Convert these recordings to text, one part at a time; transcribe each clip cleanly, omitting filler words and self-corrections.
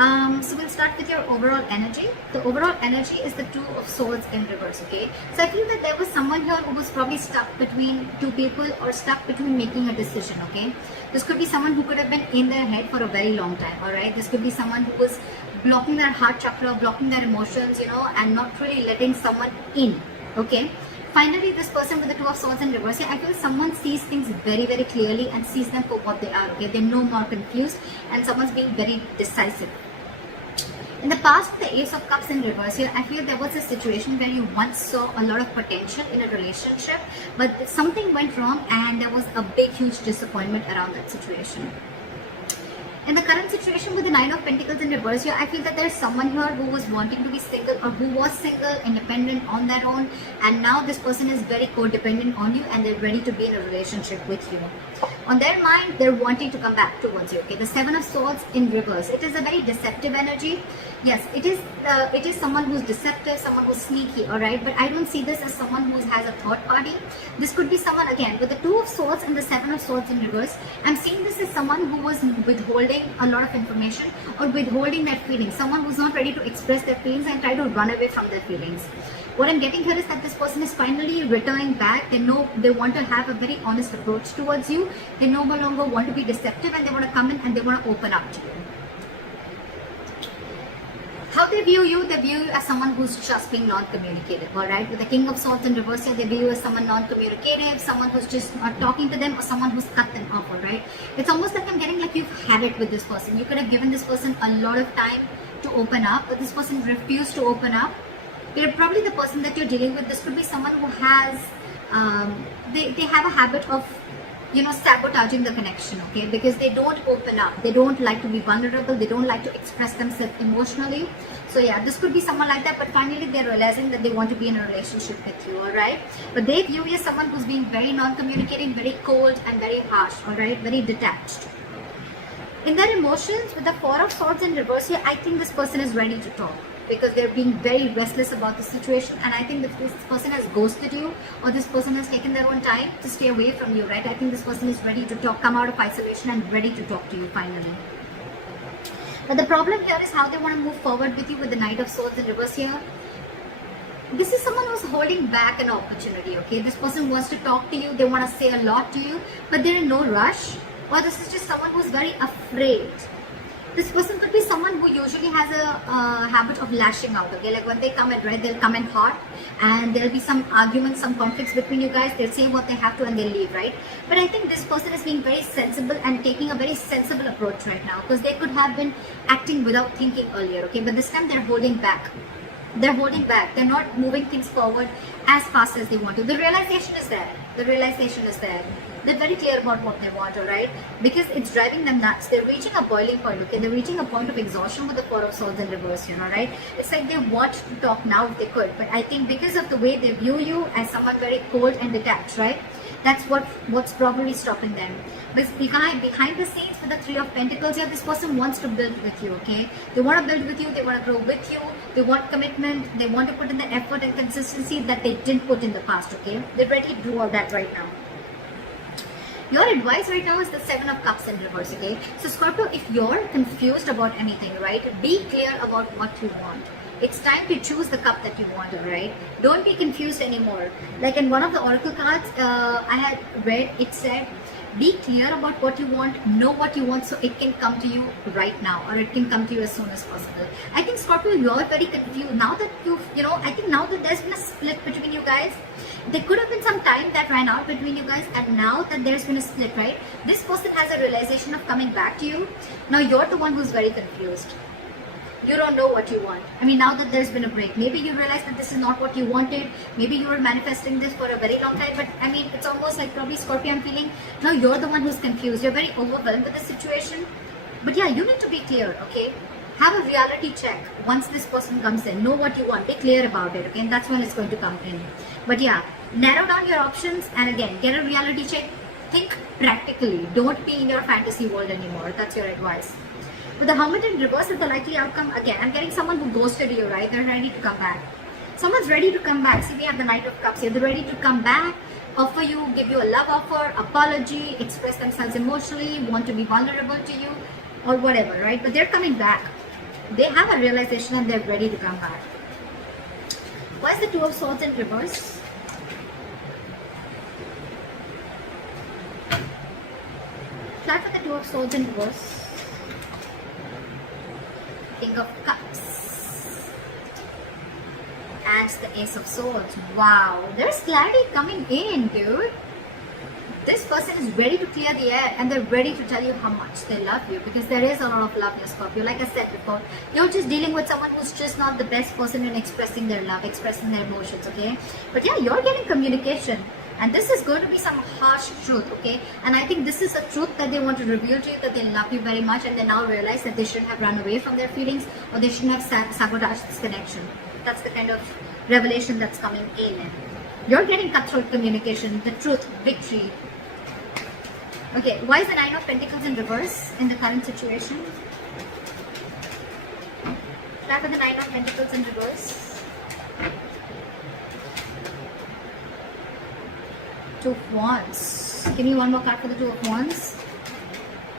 So we'll start with your overall energy. The overall energy is the Two of Swords in reverse, okay? So I feel that there was someone here who was probably stuck between two people or stuck between making a decision, okay? This could be someone who could have been in their head for a very long time, all right? This could be someone who was blocking their heart chakra, blocking their emotions, and not really letting someone in, okay? Finally, this person with the Two of Swords in reverse, I feel someone sees things very, very clearly and sees them for what they are, okay? They're no more confused and someone's being very decisive. In the past, the Ace of Cups in reverse here, I feel there was a situation where you once saw a lot of potential in a relationship, but something went wrong and there was a big, huge disappointment around that situation. In the current situation with the Nine of Pentacles in reverse here, I feel that there is someone here who was wanting to be single or who was single, independent on their own, and now this person is very codependent on you and they're ready to be in a relationship with you. On their mind, they're wanting to come back towards you, okay? The Seven of Swords in reverse. It is a very deceptive energy. Yes, it is someone who's deceptive, someone who's sneaky, all right? But I don't see this as someone who has a third party. This could be someone, again, with the Two of Swords and the Seven of Swords in reverse. I'm seeing this as someone who was withholding a lot of information or withholding their feelings. Someone who's not ready to express their feelings and try to run away from their feelings. What I'm getting here is that this person is finally returning back. They know they want to have a very honest approach towards you. They no longer want to be deceptive and they want to come in and they want to open up to you. How they view you as someone who's just being non-communicative, alright? With the King of Swords in reverse here, they view you as someone non-communicative, someone who's just not talking to them or someone who's cut them off, alright? It's almost like I'm getting like you've had it with this person. You could have given this person a lot of time to open up, but this person refused to open up. They're probably the person that you're dealing with. This could be someone who has, they have a habit of, sabotaging the connection, okay? Because they don't open up. They don't like to be vulnerable. They don't like to express themselves emotionally. So yeah, this could be someone like that, but finally they're realizing that they want to be in a relationship with you, alright? But they view you as someone who's being very non-communicating, very cold and very harsh, alright? Very detached. In their emotions, with the Four of Swords in reverse here, I think this person is ready to talk because they're being very restless about the situation, and I think this person has ghosted you or this person has taken their own time to stay away from you, right? I think this person is ready to talk, come out of isolation and ready to talk to you finally. But the problem here is how they want to move forward with you with the Knight of Swords in reverse here. This is someone who's holding back an opportunity, okay? This person wants to talk to you, they want to say a lot to you, but they're in no rush, or this is just someone who's very afraid. This person could be someone who usually has a habit of lashing out, okay? Like when they come in, right, they'll come in hot and there'll be some arguments, some conflicts between you guys. They'll say what they have to and they'll leave, right? But I think this person is being very sensible and taking a very sensible approach right now because they could have been acting without thinking earlier, okay? But this time they're holding back. They're holding back. They're not moving things forward as fast as they want to. The realization is there. The realization is there. They're very clear about what they want, alright? Because it's driving them nuts. They're reaching a boiling point, okay? They're reaching a point of exhaustion with the Four of Swords in reverse, alright? It's like they want to talk now if they could. But I think because of the way they view you as someone very cold and detached, right? That's what's probably stopping them. But behind the scenes with the Three of Pentacles here, this person wants to build with you, okay? They want to build with you, they want to grow with you, they want commitment, they want to put in the effort and consistency that they didn't put in the past, okay? They're ready to do all that right now. Your advice right now is the Seven of Cups in reverse, okay? So Scorpio, if you're confused about anything, right, be clear about what you want. It's time to choose the cup that you want, right? Don't be confused anymore. Like in one of the oracle cards I had read, it said, be clear about what you want, know what you want so it can come to you right now or it can come to you as soon as possible. I think Scorpio, you're very confused. Now that I think now that there's been a split between you guys, there could have been some time that ran out between you guys, and now that there's been a split, right? This person has a realization of coming back to you. Now you're the one who's very confused. You don't know what you want. I mean, now that there's been a break, maybe you realize that this is not what you wanted. Maybe you were manifesting this for a very long time, but I mean, it's almost like probably Scorpio, I'm feeling now you're the one who's confused. You're very overwhelmed with the situation. But yeah, you need to be clear, okay? Have a reality check once this person comes in. Know what you want. Be clear about it, okay? And that's when it's going to come in. But yeah, narrow down your options and again, get a reality check. Think practically. Don't be in your fantasy world anymore. That's your advice. With the Hermit in reverse, with the likely outcome, again, I'm getting someone who ghosted you, right? They're ready to come back. Someone's ready to come back. See, we have the Knight of Cups here. They're ready to come back, offer you, give you a love offer, apology, express themselves emotionally, want to be vulnerable to you, or whatever, right? But they're coming back. They have a realization and they're ready to come back. Why is the Two of Swords in reverse? Try for the Two of Swords in reverse. King of Cups. And the Ace of Swords. Wow, there's clarity coming in, dude. This person is ready to clear the air and they're ready to tell you how much they love you, because there is a lot of love in Scorpio. Like I said before, you're just dealing with someone who's just not the best person in expressing their love, expressing their emotions, okay? But yeah, you're getting communication, and this is going to be some harsh truth, okay? And I think this is a truth that they want to reveal to you, that they love you very much, and they now realize that they shouldn't have run away from their feelings, or they shouldn't have sabotaged this connection. That's the kind of revelation that's coming in. You're getting cutthroat communication, the truth, victory. Okay, why is the Nine of Pentacles in reverse in the current situation? Try for the Nine of Pentacles in reverse. Two of Wands. Give me one more card for the Two of Wands.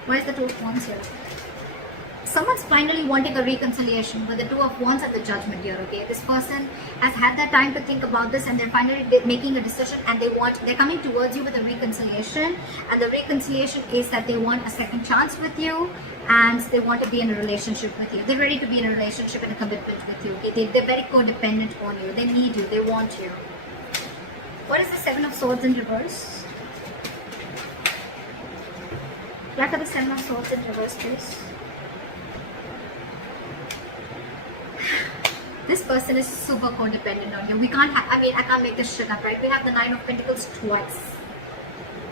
Why is the Two of Wands here? Someone's finally wanting a reconciliation with the Two of Wands and the Judgment here, okay? This person has had that time to think about this and they're finally making a decision, and they're coming towards you with a reconciliation, and the reconciliation is that they want a second chance with you and they want to be in a relationship with you. They're ready to be in a relationship and a commitment with you, okay? They're very codependent on you. They need you. They want you. What is the Seven of Swords in reverse? What are the Seven of Swords in reverse, please? This person is super codependent on you. I can't make this shit up, right? We have the Nine of Pentacles twice.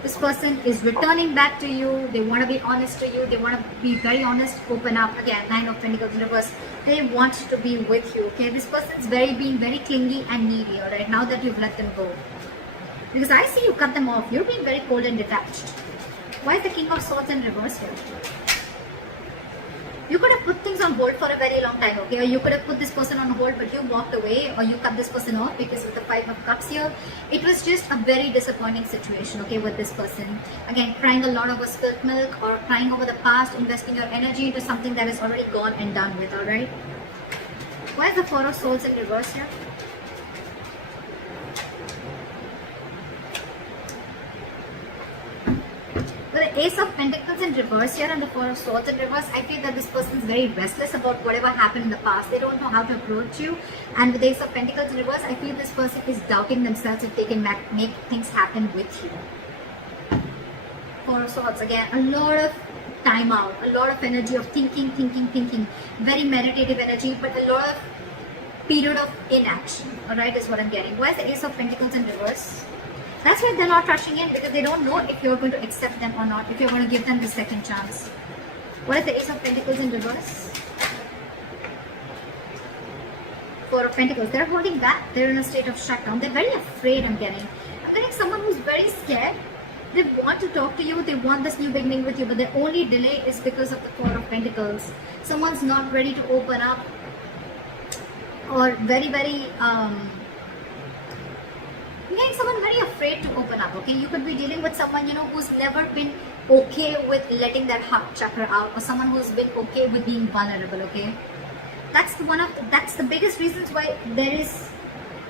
This person is returning back to you. They want to be honest to you. They want to be very honest, open up. Again, Nine of Pentacles in reverse. They want to be with you, okay? This person is being very clingy and needy, alright? Now that you've let them go. Because I see you cut them off. You're being very cold and detached. Why is the King of Swords in reverse here? You could have put things on hold for a very long time, okay? Or you could have put this person on hold, but you walked away, or you cut this person off because of the Five of Cups here. It was just a very disappointing situation, okay, with this person. Again, crying a lot over spilt milk, or crying over the past, investing your energy into something that is already gone and done with, alright? Why is the Four of Swords in reverse here? With the Ace of Pentacles in reverse here and the Four of Swords in reverse, I feel that this person is very restless about whatever happened in the past. They don't know how to approach you. And with the Ace of Pentacles in reverse, I feel this person is doubting themselves if they can make things happen with you. Four of Swords, again, a lot of time out, a lot of energy of thinking. Very meditative energy, but a lot of period of inaction, alright, is what I'm getting. Why is the Ace of Pentacles in reverse? That's why they're not rushing in, because they don't know if you're going to accept them or not, if you're going to give them the second chance. What is the Ace of Pentacles in reverse? Four of Pentacles. They're holding back. They're in a state of shutdown. They're very afraid, I'm getting. I'm getting someone who's very scared. They want to talk to you. They want this new beginning with you, but the only delay is because of the Four of Pentacles. Someone's not ready to open up, or very someone very afraid to open up, okay? You could be dealing with someone, who's never been okay with letting their heart chakra out, or someone who's been okay with being vulnerable, okay? That's the biggest reasons why there is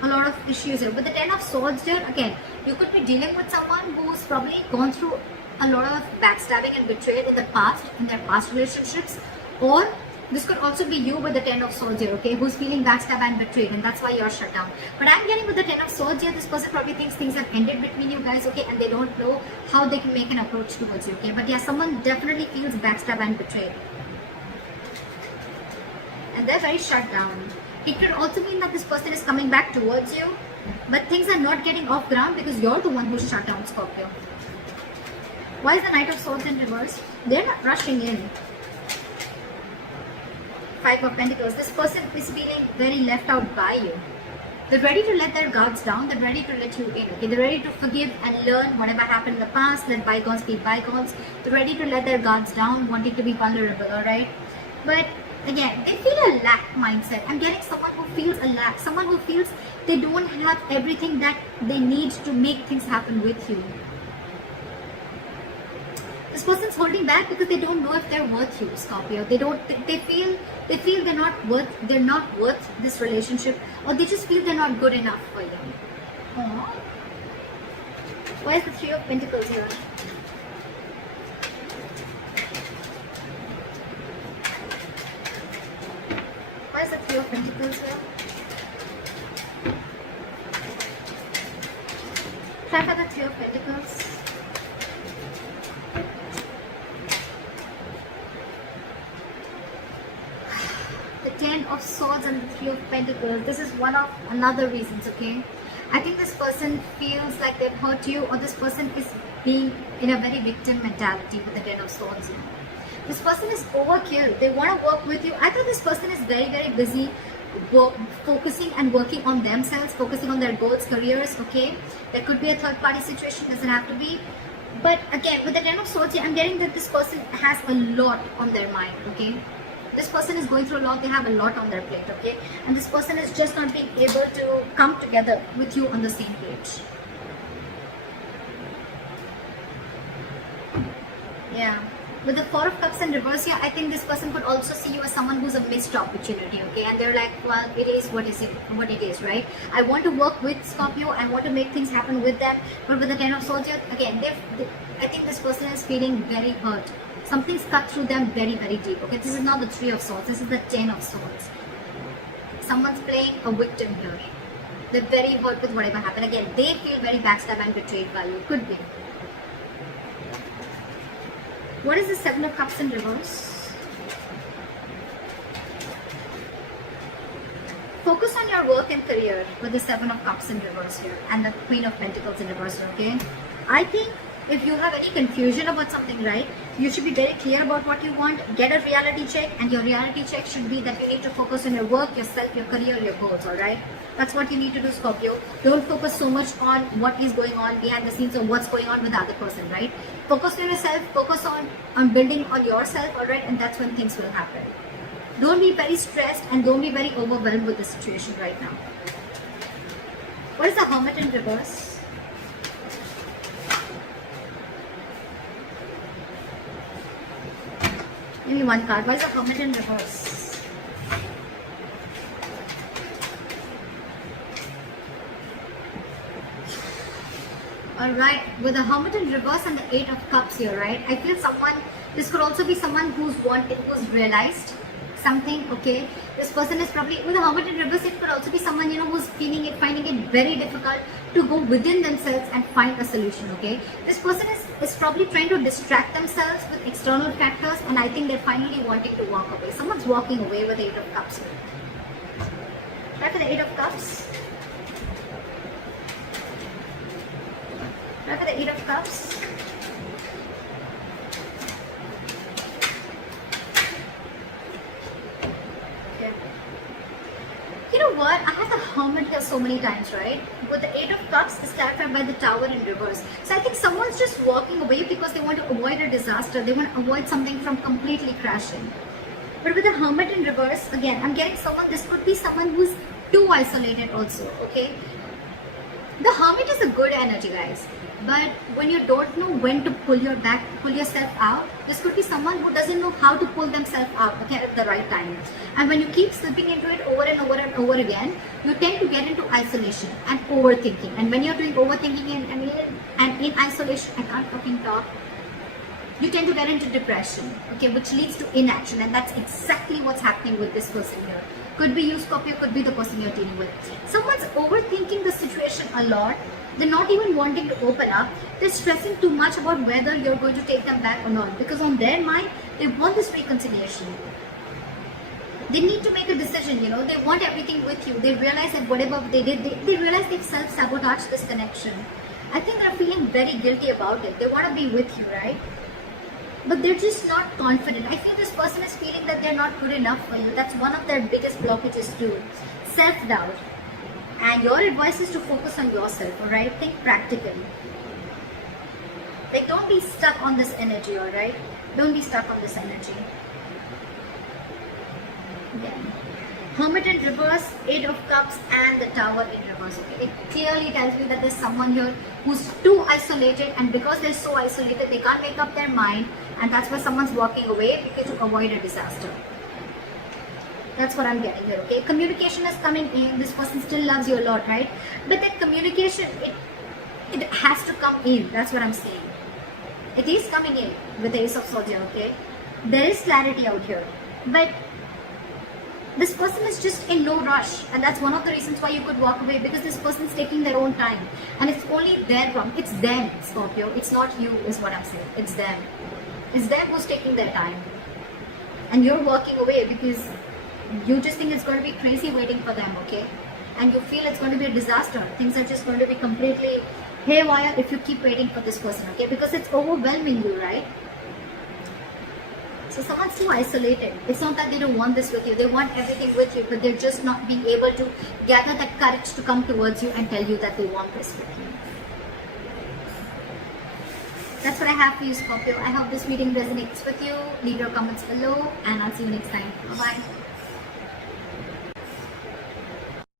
a lot of issues here. With the Ten of Swords here, again, you could be dealing with someone who's probably gone through a lot of backstabbing and betrayal in their past relationships, or this could also be you with the Ten of Swords here, okay, who's feeling backstabbed and betrayed, and that's why you're shut down. But I'm getting with the Ten of Swords here, this person probably thinks things have ended between you guys, okay, and they don't know how they can make an approach towards you, okay. But yeah, someone definitely feels backstabbed and betrayed, and they're very shut down. It could also mean that this person is coming back towards you, but things are not getting off ground because you're the one who's shut down, Scorpio. Why is the Knight of Swords in reverse? They're not rushing in. Five of Pentacles. This person is feeling very left out by you. They're ready to let their guards down. They're ready to let you in. Okay? They're ready to forgive and learn whatever happened in the past. Let bygones be bygones. They're ready to let their guards down, wanting to be vulnerable, alright? But again, they feel a lack mindset. I'm getting someone who feels a lack. Someone who feels they don't have everything that they need to make things happen with you. This person's holding back because they don't know if they're worth you, Scorpio. They feel they're not worth this relationship, or they just feel they're not good enough for you. Aww. Why is the Three of Pentacles here? Why is the Three of Pentacles here? Try for the Three of Pentacles. The Ten of Swords and the Three of Pentacles. This is one of another reasons, okay? I think this person feels like they've hurt you, or this person is being in a very victim mentality with the Ten of Swords here. This person is overkill. They want to work with you. I thought this person is very, very busy focusing and working on themselves, focusing on their goals, careers, okay? There could be a third party situation, doesn't have to be. But again, with the Ten of Swords, I'm getting that this person has a lot on their mind, okay? This person is going through a lot, they have a lot on their plate, okay? And this person is just not being able to come together with you on the same page. Yeah. With the Four of Cups in reverse here, I think this person could also see you as someone who's a missed opportunity, okay? And they're like, well, it is what it is, right? I want to work with Scorpio, I want to make things happen with them, but with the Ten of Swords here, again, I think this person is feeling very hurt. Something's cut through them very, very deep, okay? This is not the Three of Swords, this is the Ten of Swords. Someone's playing a victim here. They're very hurt with whatever happened. Again, they feel very backstabbed and betrayed by you. Could be. What is the Seven of Cups in reverse? Focus on your work and career with the Seven of Cups in reverse here and the Queen of Pentacles in reverse here, okay? I think if you have any confusion about something, right, you should be very clear about what you want. Get a reality check, and your reality check should be that you need to focus on your work, yourself, your career, your goals, alright? That's what you need to do, Scorpio. Don't focus so much on what is going on behind the scenes or what's going on with the other person, right? Focus on yourself, focus on building on yourself, alright? And that's when things will happen. Don't be very stressed and don't be very overwhelmed with the situation right now. What is the Hermit in reverse? Give me one card. Why is the Hermit in reverse? Alright, with the Hermit in reverse and the Eight of Cups here, right? I feel this could also be someone who's realized something, okay? This person is probably, with the Hermit in reverse, it could also be someone, who's finding it very difficult to go within themselves and find a solution, okay? This person is probably trying to distract themselves with external factors, and I think they're finally wanting to walk away. Someone's walking away with the Eight of Cups here. Try for the Eight of Cups. Try for the Eight of Cups. You know what? I have the Hermit here so many times, right? With the Eight of Cups is clarified by the Tower in reverse. So I think someone's just walking away because they want to avoid a disaster. They want to avoid something from completely crashing. But with the Hermit in reverse, again, I'm getting this could be someone who's too isolated also, okay? The Hermit is a good energy, guys. But when you don't know when to pull yourself out, this could be someone who doesn't know how to pull themselves out, okay, at the right time. And when you keep slipping into it over and over and over again, you tend to get into isolation and overthinking. And when you're doing overthinking and in isolation, I can't fucking talk, you tend to get into depression, okay, which leads to inaction. And that's exactly what's happening with this person here. Could be you, Scorpio, could be the person you're dealing with. Someone's overthinking the situation a lot. They're not even wanting to open up. They're stressing too much about whether you're going to take them back or not. Because on their mind, they want this reconciliation. They need to make a decision, They want everything with you. They realize that whatever they did, they realize they've self-sabotaged this connection. I think they're feeling very guilty about it. They want to be with you, right? But they're just not confident. I feel this person is feeling that they're not good enough for you. That's one of their biggest blockages too. Self-doubt. And your advice is to focus on yourself, alright? Think practically. Like, don't be stuck on this energy, alright? Don't be stuck on this energy. Yeah. Hermit in reverse, Eight of Cups, and the Tower in reverse. Okay? It clearly tells me that there's someone here who's too isolated, and because they're so isolated, they can't make up their mind, and that's why someone's walking away, because to avoid a disaster. That's what I'm getting here, okay? Communication is coming in. This person still loves you a lot, right? But that communication, it has to come in. That's what I'm saying. It is coming in with the Ace of Swords here, okay? There is clarity out here. But this person is just in no rush, and that's one of the reasons why you could walk away, because this person is taking their own time, and it's only their problem. It's them, Scorpio. It's not you, is what I'm saying. It's them. It's them who's taking their time, and you're walking away because you just think it's going to be crazy waiting for them, okay? And you feel it's going to be a disaster. Things are just going to be completely haywire if you keep waiting for this person, okay? Because it's overwhelming you, right? So someone's too isolated. It's not that they don't want this with you. They want everything with you, but they're just not being able to gather that courage to come towards you and tell you that they want this with you. That's what I have for you, Scorpio. I hope this reading resonates with you. Leave your comments below, and I'll see you next time. Bye-bye.